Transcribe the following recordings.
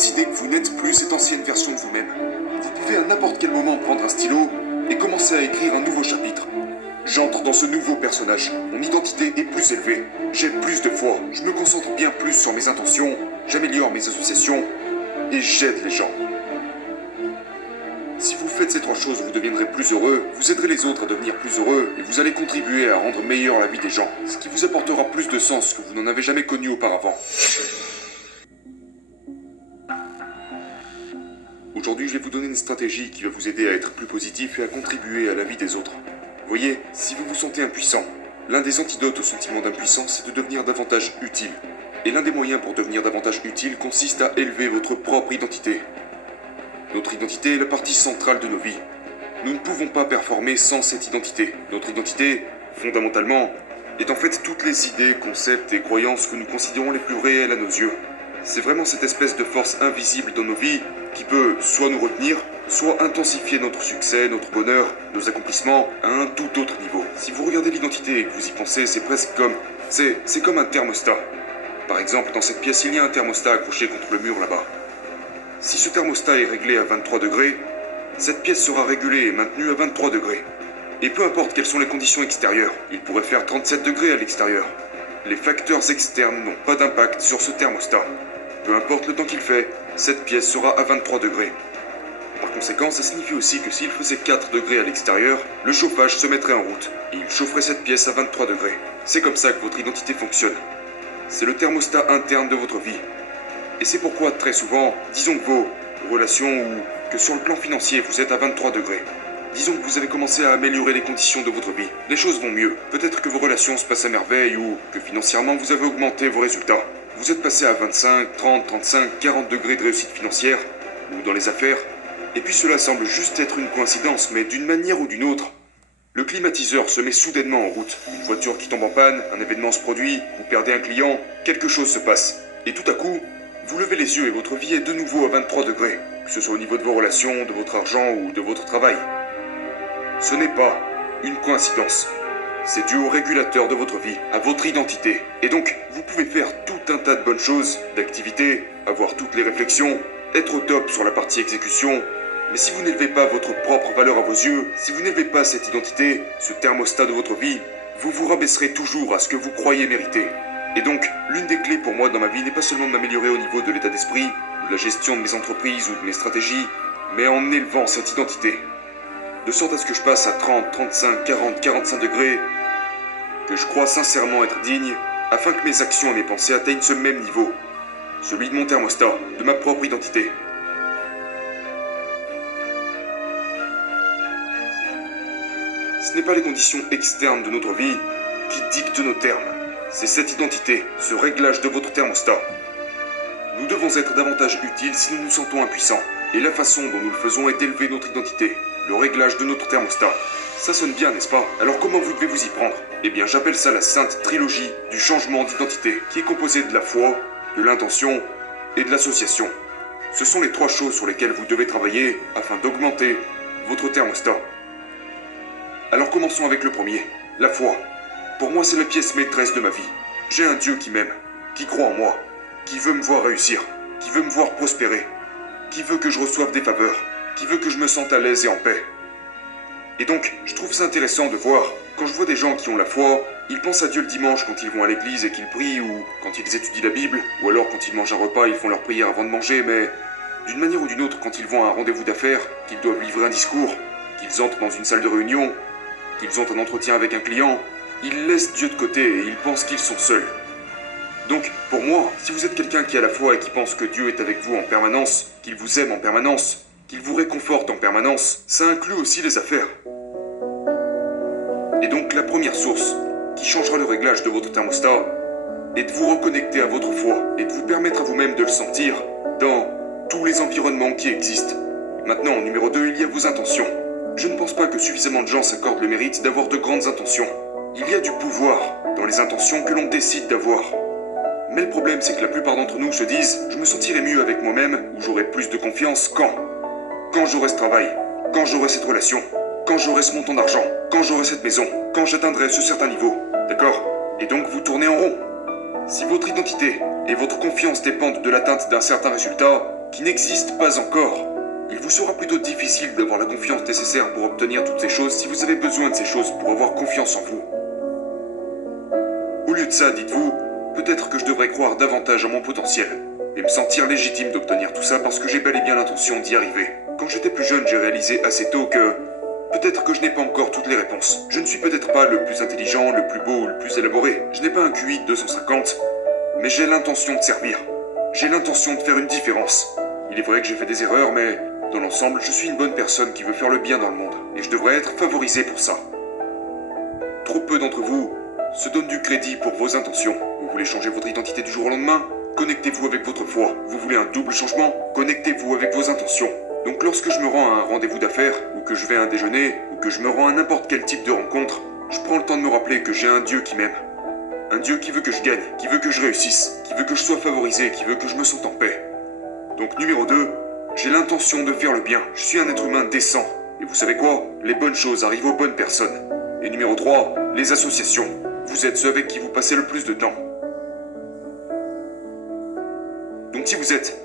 décidez que vous n'êtes plus cette ancienne version de vous-même. Vous pouvez à n'importe quel moment prendre un stylo et commencer à écrire un nouveau chapitre. J'entre dans ce nouveau personnage. Mon identité est plus élevée. J'ai plus de foi. Je me concentre bien plus sur mes intentions. J'améliore mes associations. Et j'aide les gens. Si vous faites ces trois choses, vous deviendrez plus heureux, vous aiderez les autres à devenir plus heureux, et vous allez contribuer à rendre meilleure la vie des gens, ce qui vous apportera plus de sens que vous n'en avez jamais connu auparavant. Aujourd'hui, je vais vous donner une stratégie qui va vous aider à être plus positif et à contribuer à la vie des autres. Vous voyez, si vous vous sentez impuissant, l'un des antidotes au sentiment d'impuissance, c'est de devenir davantage utile. Et l'un des moyens pour devenir davantage utile consiste à élever votre propre identité. Notre identité est la partie centrale de nos vies. Nous ne pouvons pas performer sans cette identité. Notre identité, fondamentalement, est en fait toutes les idées, concepts et croyances que nous considérons les plus réels à nos yeux. C'est vraiment cette espèce de force invisible dans nos vies qui peut soit nous retenir, soit intensifier notre succès, notre bonheur, nos accomplissements à un tout autre niveau. Si vous regardez l'identité et que vous y pensez, c'est presque comme... C'est comme un thermostat. Par exemple, dans cette pièce, il y a un thermostat accroché contre le mur là-bas. Si ce thermostat est réglé à 23 degrés, cette pièce sera régulée et maintenue à 23 degrés. Et peu importe quelles sont les conditions extérieures, il pourrait faire 37 degrés à l'extérieur. Les facteurs externes n'ont pas d'impact sur ce thermostat. Peu importe le temps qu'il fait, cette pièce sera à 23 degrés. Par conséquent, ça signifie aussi que s'il faisait 4 degrés à l'extérieur, le chauffage se mettrait en route et il chaufferait cette pièce à 23 degrés. C'est comme ça que votre identité fonctionne. C'est le thermostat interne de votre vie. Et c'est pourquoi, très souvent, disons que vos relations ou que sur le plan financier, vous êtes à 23 degrés. Disons que vous avez commencé à améliorer les conditions de votre vie. Les choses vont mieux. Peut-être que vos relations se passent à merveille ou que financièrement, vous avez augmenté vos résultats. Vous êtes passé à 25, 30, 35, 40 degrés de réussite financière ou dans les affaires. Et puis cela semble juste être une coïncidence, mais d'une manière ou d'une autre, le climatiseur se met soudainement en route. Une voiture qui tombe en panne, un événement se produit, vous perdez un client, quelque chose se passe. Et tout à coup, vous levez les yeux et votre vie est de nouveau à 23 degrés, que ce soit au niveau de vos relations, de votre argent ou de votre travail. Ce n'est pas une coïncidence. C'est dû au régulateur de votre vie, à votre identité. Et donc, vous pouvez faire tout un tas de bonnes choses, d'activités, avoir toutes les réflexions, être au top sur la partie exécution. Mais si vous n'élevez pas votre propre valeur à vos yeux, si vous n'élevez pas cette identité, ce thermostat de votre vie, vous vous rabaisserez toujours à ce que vous croyez mériter. Et donc, l'une des clés pour moi dans ma vie n'est pas seulement de m'améliorer au niveau de l'état d'esprit, de la gestion de mes entreprises ou de mes stratégies, mais en élevant cette identité. De sorte à ce que je passe à 30, 35, 40, 45 degrés, que je crois sincèrement être digne, afin que mes actions et mes pensées atteignent ce même niveau, celui de mon thermostat, de ma propre identité. Ce n'est pas les conditions externes de notre vie qui dictent nos termes. C'est cette identité, ce réglage de votre thermostat. Nous devons être davantage utiles si nous nous sentons impuissants. Et la façon dont nous le faisons est d'élever notre identité, le réglage de notre thermostat. Ça sonne bien, n'est-ce pas? Alors comment vous devez vous y prendre? Eh bien, j'appelle ça la sainte trilogie du changement d'identité, qui est composée de la foi, de l'intention et de l'association. Ce sont les trois choses sur lesquelles vous devez travailler afin d'augmenter votre thermostat. Alors commençons avec le premier, la foi. Pour moi, c'est la pièce maîtresse de ma vie. J'ai un Dieu qui m'aime, qui croit en moi, qui veut me voir réussir, qui veut me voir prospérer, qui veut que je reçoive des faveurs, qui veut que je me sente à l'aise et en paix. Et donc, je trouve ça intéressant de voir, quand je vois des gens qui ont la foi, ils pensent à Dieu le dimanche quand ils vont à l'église et qu'ils prient, ou quand ils étudient la Bible, ou alors quand ils mangent un repas, ils font leur prière avant de manger, mais d'une manière ou d'une autre, quand ils vont à un rendez-vous d'affaires, qu'ils doivent livrer un discours, qu'ils entrent dans une salle de réunion, qu'ils ont un entretien avec un client, ils laissent Dieu de côté et ils pensent qu'ils sont seuls. Donc, pour moi, si vous êtes quelqu'un qui a la foi et qui pense que Dieu est avec vous en permanence, qu'il vous aime en permanence, qu'il vous réconforte en permanence, ça inclut aussi les affaires. Et donc, la première source qui changera le réglage de votre thermostat est de vous reconnecter à votre foi et de vous permettre à vous-même de le sentir dans tous les environnements qui existent. Maintenant, en numéro 2, il y a vos intentions. Je ne pense pas que suffisamment de gens s'accordent le mérite d'avoir de grandes intentions. Il y a du pouvoir dans les intentions que l'on décide d'avoir. Mais le problème, c'est que la plupart d'entre nous se disent « Je me sentirai mieux avec moi-même ou j'aurai plus de confiance quand ?» Quand j'aurai ce travail, quand j'aurai cette relation, quand j'aurai ce montant d'argent, quand j'aurai cette maison, quand j'atteindrai ce certain niveau. D'accord? Et donc vous tournez en rond. Si votre identité et votre confiance dépendent de l'atteinte d'un certain résultat, qui n'existe pas encore. Il vous sera plutôt difficile d'avoir la confiance nécessaire pour obtenir toutes ces choses si vous avez besoin de ces choses pour avoir confiance en vous. Au lieu de ça, dites-vous, peut-être que je devrais croire davantage en mon potentiel et me sentir légitime d'obtenir tout ça parce que j'ai bel et bien l'intention d'y arriver. Quand j'étais plus jeune, j'ai réalisé assez tôt que peut-être que je n'ai pas encore toutes les réponses. Je ne suis peut-être pas le plus intelligent, le plus beau ou le plus élaboré. Je n'ai pas un QI de 250, mais j'ai l'intention de servir. J'ai l'intention de faire une différence. Il est vrai que j'ai fait des erreurs, mais dans l'ensemble, je suis une bonne personne qui veut faire le bien dans le monde, et je devrais être favorisé pour ça. Trop peu d'entre vous se donnent du crédit pour vos intentions. Vous voulez changer votre identité du jour au lendemain? Connectez-vous avec votre foi. Vous voulez un double changement? Connectez-vous avec vos intentions. Donc lorsque je me rends à un rendez-vous d'affaires, ou que je vais à un déjeuner, ou que je me rends à n'importe quel type de rencontre, je prends le temps de me rappeler que j'ai un Dieu qui m'aime. Un Dieu qui veut que je gagne, qui veut que je réussisse, qui veut que je sois favorisé, qui veut que je me sente en paix. Donc numéro 2, j'ai l'intention de faire le bien. Je suis un être humain décent. Et vous savez quoi? Les bonnes choses arrivent aux bonnes personnes. Et numéro 3, les associations. Vous êtes ceux avec qui vous passez le plus de temps. Donc si vous êtes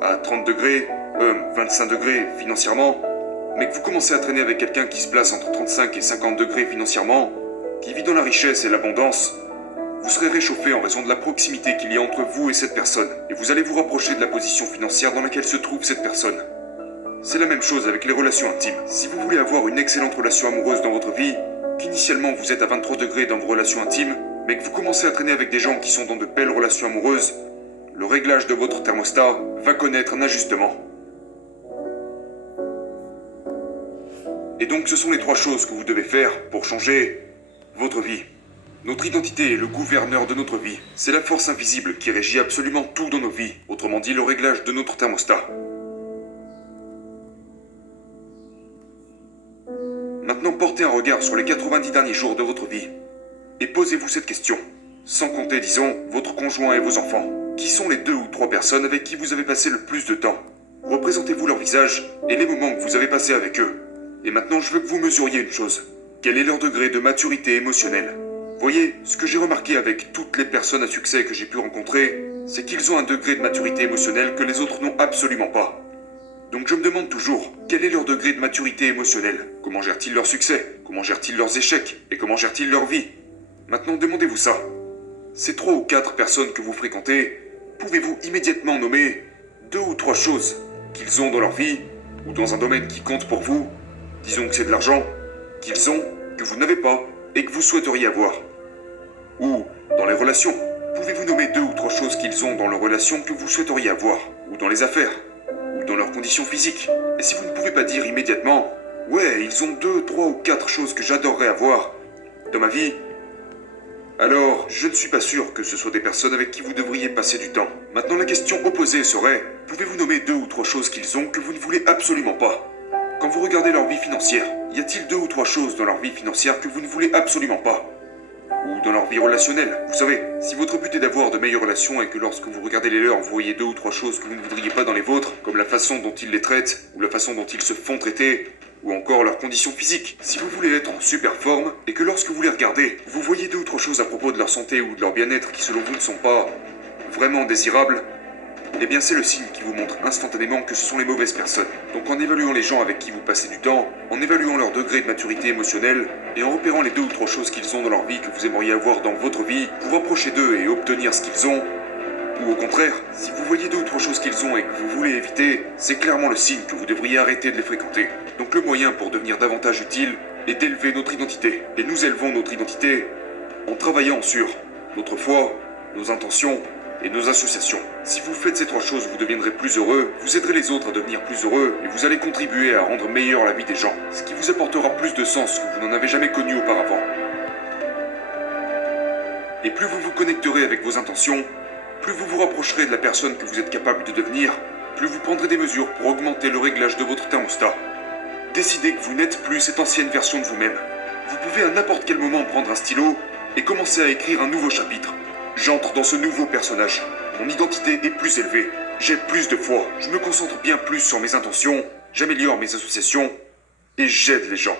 à 30 degrés, 25 degrés financièrement, mais que vous commencez à traîner avec quelqu'un qui se place entre 35 et 50 degrés financièrement, qui vit dans la richesse et l'abondance, vous serez réchauffé en raison de la proximité qu'il y a entre vous et cette personne, et vous allez vous rapprocher de la position financière dans laquelle se trouve cette personne. C'est la même chose avec les relations intimes. Si vous voulez avoir une excellente relation amoureuse dans votre vie, qu'initialement vous êtes à 23 degrés dans vos relations intimes, mais que vous commencez à traîner avec des gens qui sont dans de belles relations amoureuses, le réglage de votre thermostat va connaître un ajustement. Et donc ce sont les 3 choses que vous devez faire pour changer votre vie. Notre identité est le gouverneur de notre vie. C'est la force invisible qui régit absolument tout dans nos vies, autrement dit le réglage de notre thermostat. Maintenant portez un regard sur les 90 derniers jours de votre vie et posez-vous cette question, sans compter, disons, votre conjoint et vos enfants. Qui sont les 2 ou 3 personnes avec qui vous avez passé le plus de temps? Représentez-vous leur visage et les moments que vous avez passés avec eux. Et maintenant, je veux que vous mesuriez une chose. Quel est leur degré de maturité émotionnelle? Voyez, ce que j'ai remarqué avec toutes les personnes à succès que j'ai pu rencontrer, c'est qu'ils ont un degré de maturité émotionnelle que les autres n'ont absolument pas. Donc je me demande toujours, quel est leur degré de maturité émotionnelle? Comment gèrent-ils leur succès? Comment gèrent-ils leurs échecs? Et comment gèrent-ils leur vie? Maintenant, demandez-vous ça. Ces 3 ou 4 personnes que vous fréquentez, pouvez-vous immédiatement nommer 2 ou 3 choses qu'ils ont dans leur vie, ou dans un domaine qui compte pour vous, disons que c'est de l'argent, qu'ils ont, que vous n'avez pas, et que vous souhaiteriez avoir? Ou, dans les relations, pouvez-vous nommer 2 ou 3 choses qu'ils ont dans leurs relations que vous souhaiteriez avoir? Ou dans les affaires? Ou dans leurs conditions physiques? Et si vous ne pouvez pas dire immédiatement, ouais, ils ont 2, 3 ou 4 choses que j'adorerais avoir dans ma vie, alors je ne suis pas sûr que ce soit des personnes avec qui vous devriez passer du temps. Maintenant la question opposée serait, pouvez-vous nommer 2 ou 3 choses qu'ils ont que vous ne voulez absolument pas? Quand vous regardez leur vie financière, y a-t-il 2 ou 3 choses dans leur vie financière que vous ne voulez absolument pas? Ou dans leur vie relationnelle? Vous savez, si votre but est d'avoir de meilleures relations et que lorsque vous regardez les leurs, vous voyez 2 ou 3 choses que vous ne voudriez pas dans les vôtres, comme la façon dont ils les traitent, ou la façon dont ils se font traiter, ou encore leurs conditions physiques. Si vous voulez être en super forme, et que lorsque vous les regardez, vous voyez 2 ou 3 choses à propos de leur santé ou de leur bien-être qui selon vous ne sont pas vraiment désirables, eh bien c'est le signe qui vous montre instantanément que ce sont les mauvaises personnes. Donc en évaluant les gens avec qui vous passez du temps, en évaluant leur degré de maturité émotionnelle, et en repérant les 2 ou 3 choses qu'ils ont dans leur vie que vous aimeriez avoir dans votre vie, vous rapprocher d'eux et obtenir ce qu'ils ont, ou au contraire, si vous voyez 2 ou 3 choses qu'ils ont et que vous voulez éviter, c'est clairement le signe que vous devriez arrêter de les fréquenter. Donc le moyen pour devenir davantage utile est d'élever notre identité. Et nous élevons notre identité en travaillant sur notre foi, nos intentions et nos associations. Si vous faites ces 3 choses, vous deviendrez plus heureux, vous aiderez les autres à devenir plus heureux et vous allez contribuer à rendre meilleure la vie des gens, ce qui vous apportera plus de sens que vous n'en avez jamais connu auparavant. Et plus vous vous connecterez avec vos intentions, plus vous vous rapprocherez de la personne que vous êtes capable de devenir, plus vous prendrez des mesures pour augmenter le réglage de votre thermostat. Décidez que vous n'êtes plus cette ancienne version de vous-même. Vous pouvez à n'importe quel moment prendre un stylo et commencer à écrire un nouveau chapitre. J'entre dans ce nouveau personnage. Mon identité est plus élevée. J'ai plus de foi. Je me concentre bien plus sur mes intentions. J'améliore mes associations. Et j'aide les gens.